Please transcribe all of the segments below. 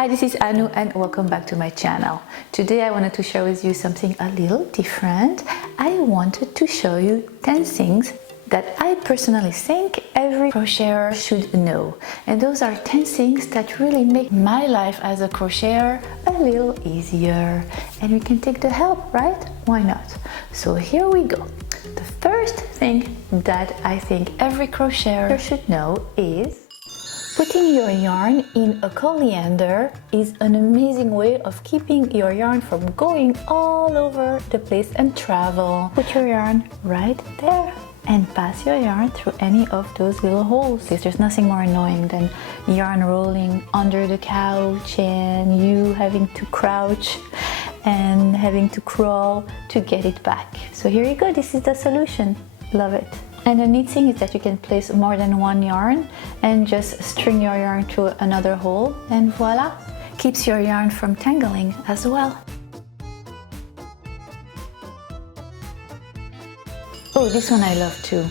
Hi, this is Anu and welcome back to my channel. Today I wanted to share with you something a little different. I wanted to show you 10 things that I personally think every crocheter should know. And those are 10 things that really make my life as a crocheter a little easier. And we can take the help, right? Why not? So here we go. The first thing that I think every crocheter should know is putting your yarn in a colander is an amazing way of keeping your yarn from going all over the place and travel. Put your yarn right there and pass your yarn through any of those little holes. There's nothing more annoying than yarn rolling under the couch and you having to crouch and having to crawl to get it back. So here you go, this is the solution. Love it. And the neat thing is that you can place more than one yarn and just string your yarn through another hole and voila! Keeps your yarn from tangling as well. Oh, this one I love too.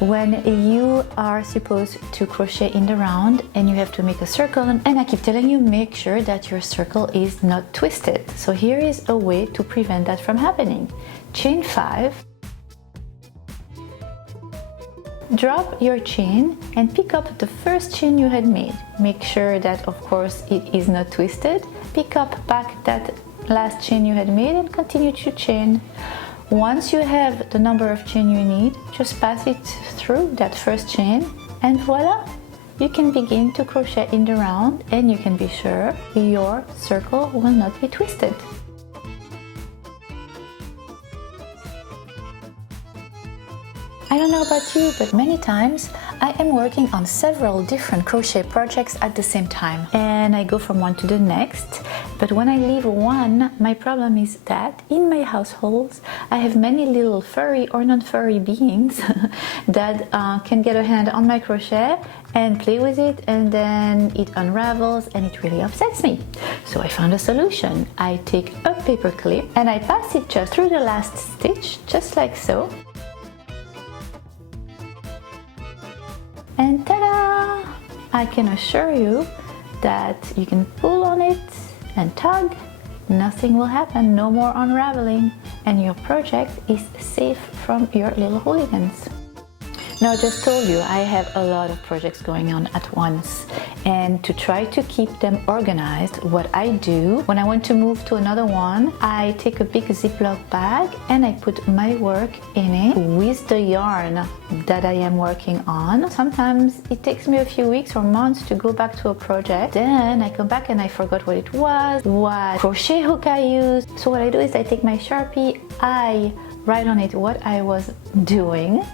When you are supposed to crochet in the round and you have to make a circle, and I keep telling you, make sure that your circle is not twisted. So here is a way to prevent that from happening. Chain 5. Drop your chain and pick up the first chain you had made. Make sure that, of course, it is not twisted. Pick up back that last chain you had made and continue to chain. Once you have the number of chain you need, just pass it through that first chain and voila! You can begin to crochet in the round and you can be sure your circle will not be twisted. I don't know about you, but many times I am working on several different crochet projects at the same time and I go from one to the next. But when I leave one, my problem is that in my households I have many little furry or non-furry beings that can get a hand on my crochet and play with it, and then it unravels and it really upsets me. So I found a solution. I take a paper clip and I pass it just through the last stitch, just like so. And ta-da! I can assure you that you can pull on it and tug, nothing will happen, no more unraveling, and your project is safe from your little hooligans. Now, I just told you I have a lot of projects going on at once, and to try to keep them organized, what I do when I want to move to another one, I take a big Ziploc bag and I put my work in it with the yarn that I am working on. Sometimes it takes me a few weeks or months to go back to a project. Then I come back and I forgot what it was, what crochet hook I used. So what I do is I take my Sharpie, I write on it what I was doing,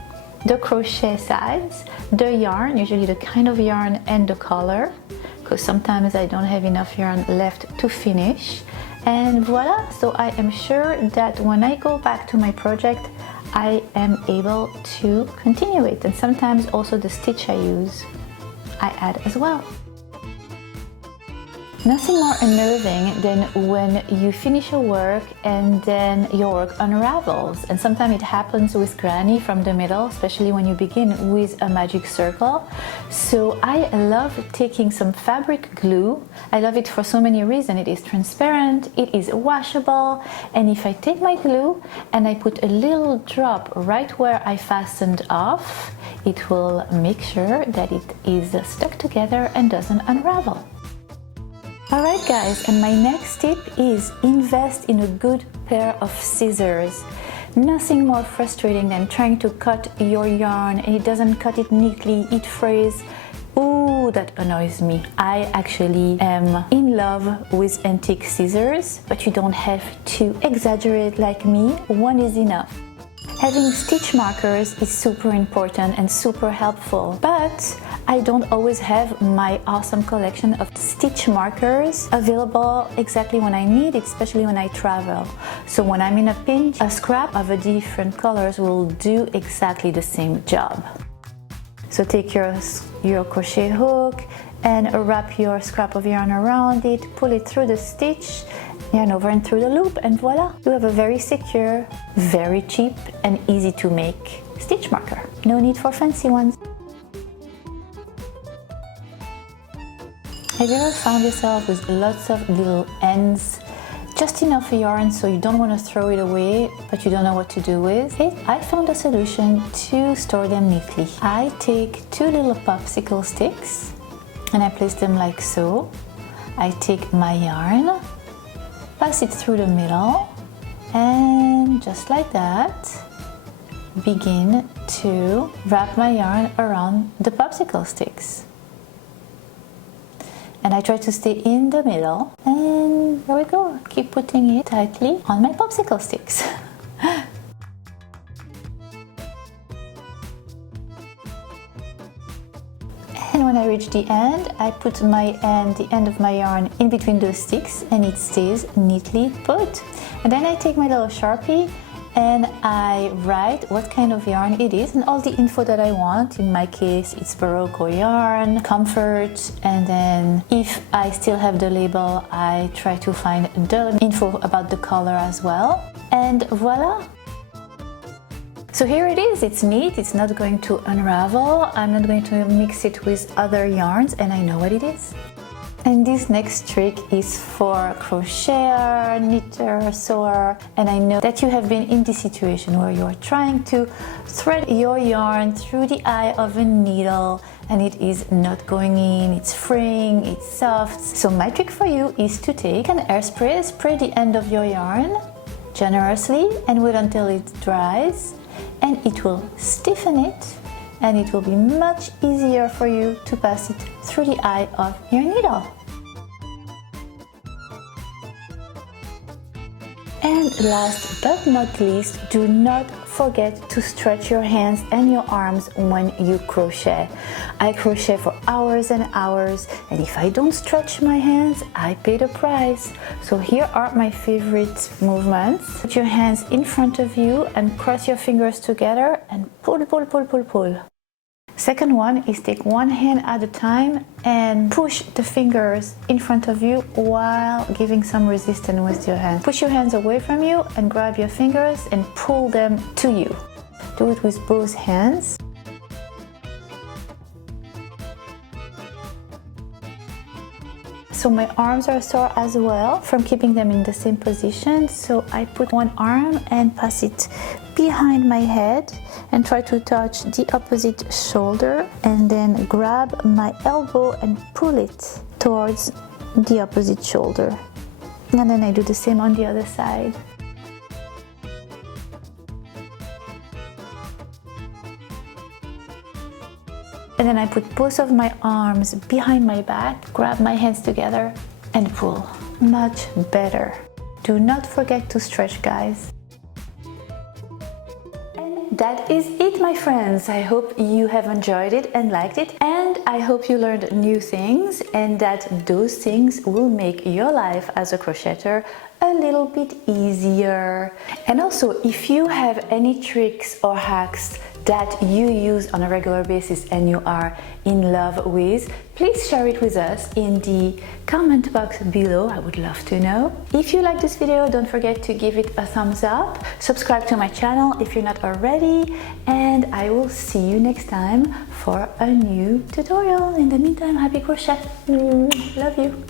the crochet size, the yarn, usually the kind of yarn and the color, because sometimes I don't have enough yarn left to finish, and voila! So I am sure that when I go back to my project I am able to continue it, and sometimes also the stitch I use I add as well. Nothing more unnerving than when you finish your work and then your work unravels, and sometimes it happens with granny from the middle, especially when you begin with a magic circle. So I love taking some fabric glue. I love it for so many reasons. It is transparent, it is washable, and if I take my glue and I put a little drop right where I fastened off, it will make sure that it is stuck together and doesn't unravel. Alright guys, and my next tip is invest in a good pair of scissors. Nothing more frustrating than trying to cut your yarn and it doesn't cut it neatly, it frays. Ooh, that annoys me. I actually am in love with antique scissors, but you don't have to exaggerate like me. One is enough. Having stitch markers is super important and super helpful, but I don't always have my awesome collection of stitch markers available exactly when I need it, especially when I travel. So when I'm in a pinch, a scrap of a different colors will do exactly the same job. So take your crochet hook and wrap your scrap of yarn around it, pull it through the stitch, yarn over and through the loop, and voila! You have a very secure, very cheap and easy to make stitch marker. No need for fancy ones. Have you ever found yourself with lots of little ends? Just enough yarn so you don't want to throw it away, but you don't know what to do with it? I found a solution to store them neatly. I take 2 little popsicle sticks and I place them like so. I take my yarn, pass it through the middle, and just like that, begin to wrap my yarn around the popsicle sticks. And I try to stay in the middle, and there we go. Keep putting it tightly on my popsicle sticks. And when I reach the end, I put the end of my yarn in between those sticks, and it stays neatly put. And then I take my little Sharpie and I write what kind of yarn it is and all the info that I want. In my case, it's Barocco yarn, comfort, and then if I still have the label, I try to find the info about the color as well. And voila! So here it is, it's neat, it's not going to unravel, I'm not going to mix it with other yarns, and I know what it is. And this next trick is for crocheter, knitter, sewer, and I know that you have been in this situation where you are trying to thread your yarn through the eye of a needle and it is not going in, it's fraying, it's soft. So my trick for you is to take an airspray, spray the end of your yarn generously and wait until it dries, and it will stiffen it and it will be much easier for you to pass it through the eye of your needle. And last but not least, do not forget to stretch your hands and your arms when you crochet. I crochet for hours and hours, and if I don't stretch my hands, I pay the price. So here are my favorite movements. Put your hands in front of you and cross your fingers together and pull, pull, pull, pull, pull. Second one is take one hand at a time and push the fingers in front of you while giving some resistance with your hand. Push your hands away from you and grab your fingers and pull them to you. Do it with both hands. So my arms are sore as well from keeping them in the same position. So I put one arm and pass it behind my head and try to touch the opposite shoulder, and then grab my elbow and pull it towards the opposite shoulder. And then I do the same on the other side. And then I put both of my arms behind my back, grab my hands together and pull. Much better. Do not forget to stretch, guys. And that is it, my friends. I hope you have enjoyed it and liked it, and I hope you learned new things and that those things will make your life as a crocheter a little bit easier. And also, if you have any tricks or hacks that you use on a regular basis and you are in love with, please share it with us in the comment box below. I would love to know. If you like this video, don't forget to give it a thumbs up, subscribe to my channel if you're not already, and I will see you next time for a new tutorial. In the meantime, happy crochet. Love you.